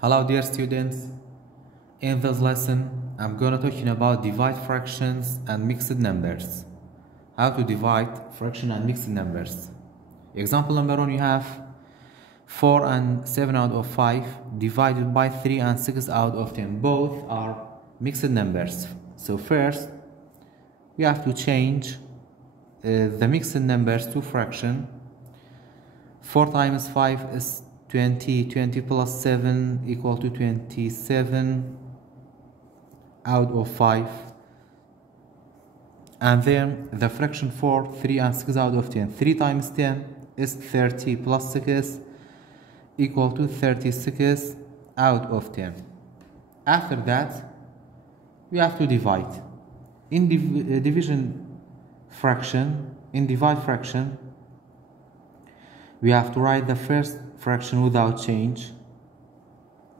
Hello dear students, in this lesson I'm gonna talking about divide fractions and mixed numbers. How to divide fraction and mixed numbers. Example number 1, you have 4 and 7 out of 5 divided by 3 and 6 out of 10. Both are mixed numbers. So first we have to change the mixed numbers to fraction. 4 times 5 is 20, 20 plus 7 equal to 27 out of 5. And then the fraction 4, 3 and 6 out of 10. 3 times 10 is 30 plus 6 equal to 36 out of 10. After that, we have to divide. In divide fraction, we have to write the first fraction without change,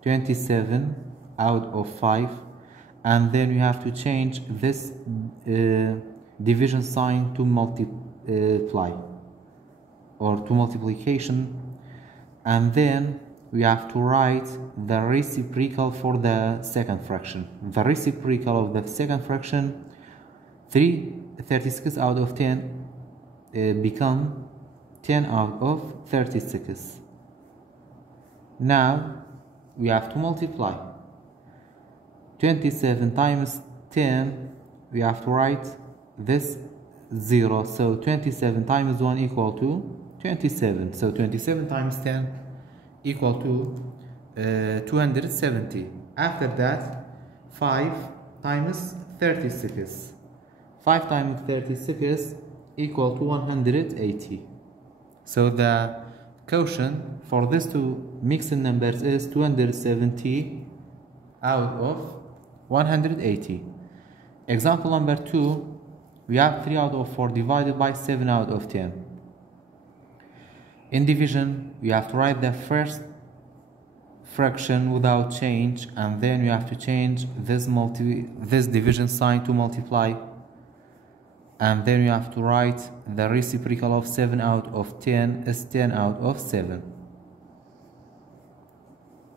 27 out of 5, and then we have to change this division sign to multiply or to multiplication, and then we have to write the reciprocal for the second fraction. The reciprocal of the second fraction, 36 out of 10 become 10 out of 36. Now we have to multiply. 27 times 10, we have to write this 0. So 27 times 1 equal to 27. So 27 times 10 equal to 270. After that, 5 times 36. 5 times 36 equal to 180. So the quotient for these two mixed numbers is 270 out of 180. Example number 2, we have 3 out of 4 divided by 7 out of 10. In division, we have to write the first fraction without change, and then we have to change this division sign to multiply. And then you have to write the reciprocal of 7 out of 10 is 10 out of 7.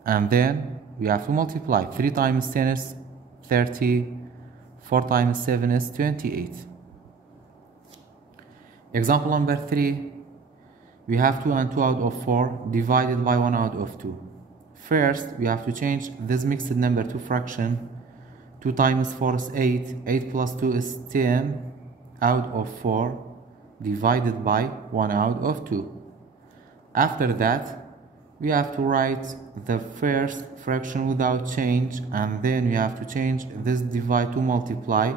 And then we have to multiply. 3 times 10 is 30. 4 times 7 is 28. Example number 3. We have 2 and 2 out of 4 divided by 1 out of 2. First, we have to change this mixed number to fraction. 2 times 4 is 8. 8 plus 2 is 10. Out of 4 divided by 1 out of 2. After that, we have to write the first fraction without change, and then we have to change this divide to multiply,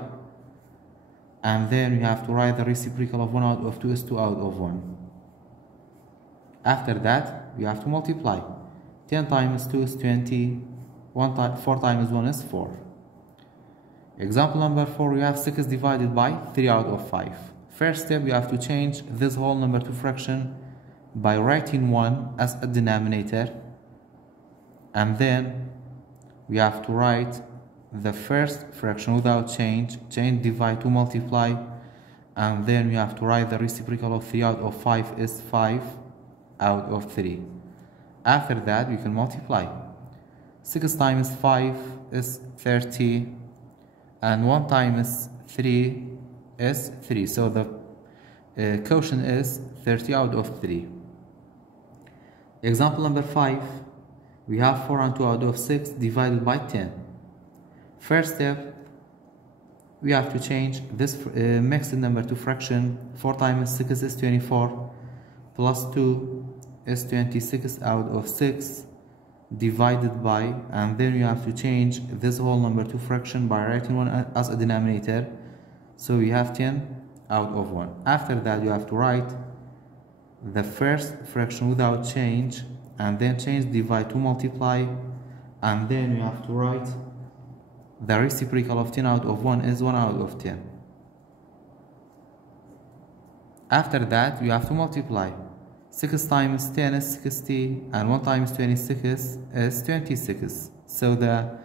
and then we have to write the reciprocal of 1 out of 2 is 2 out of 1. After that, we have to multiply. 10 times 2 is 20. 4 times 1 is 4. Example number 4, we have 6 divided by 3 out of 5. First step, we have to change this whole number to fraction by writing 1 as a denominator, and then we have to write the first fraction without change divide to multiply, and then we have to write the reciprocal of 3 out of 5 is 5 out of 3. After that, we can multiply. 6 times 5 is 30. And 1 times 3 is 3. So the quotient is 30 out of 3. Example number 5. We have 4 and 2 out of 6 divided by 10. First step, we have to change this mixed number to fraction. 4 times 6 is 24. Plus 2 is 26 out of 6. Divided by, and then you have to change this whole number to fraction by writing 1 as a denominator. So we have 10 out of 1. After that, you have to write the first fraction without change, and then change divide to multiply, and then you have to write the reciprocal of 10 out of 1 is 1 out of 10. After that, you have to multiply. 6 times 10 is 60, and 1 times 26 is 26. So the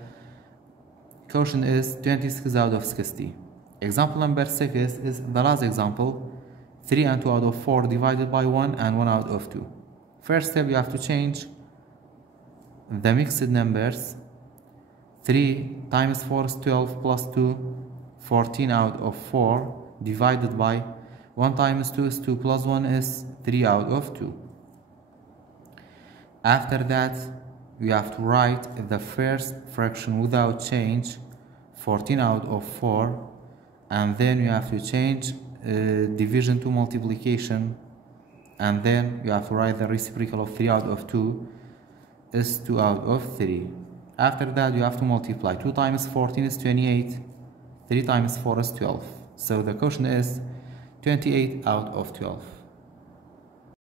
quotient is 26 out of 60. Example number 6 is the last example. 3 and 2 out of 4 divided by 1 and 1 out of 2. First step, you have to change the mixed numbers. 3 times 4 is 12 plus 2, 14 out of 4, divided by 1 times 2 is 2 plus 1 is 3 out of 2. After that, we have to write the first fraction without change, 14 out of 4, and then you have to change division to multiplication, and then you have to write the reciprocal of 3 out of 2 is 2 out of 3. After that, you have to multiply. 2 times 14 is 28, 3 times 4 is 12. So the quotient is 28 out of 12.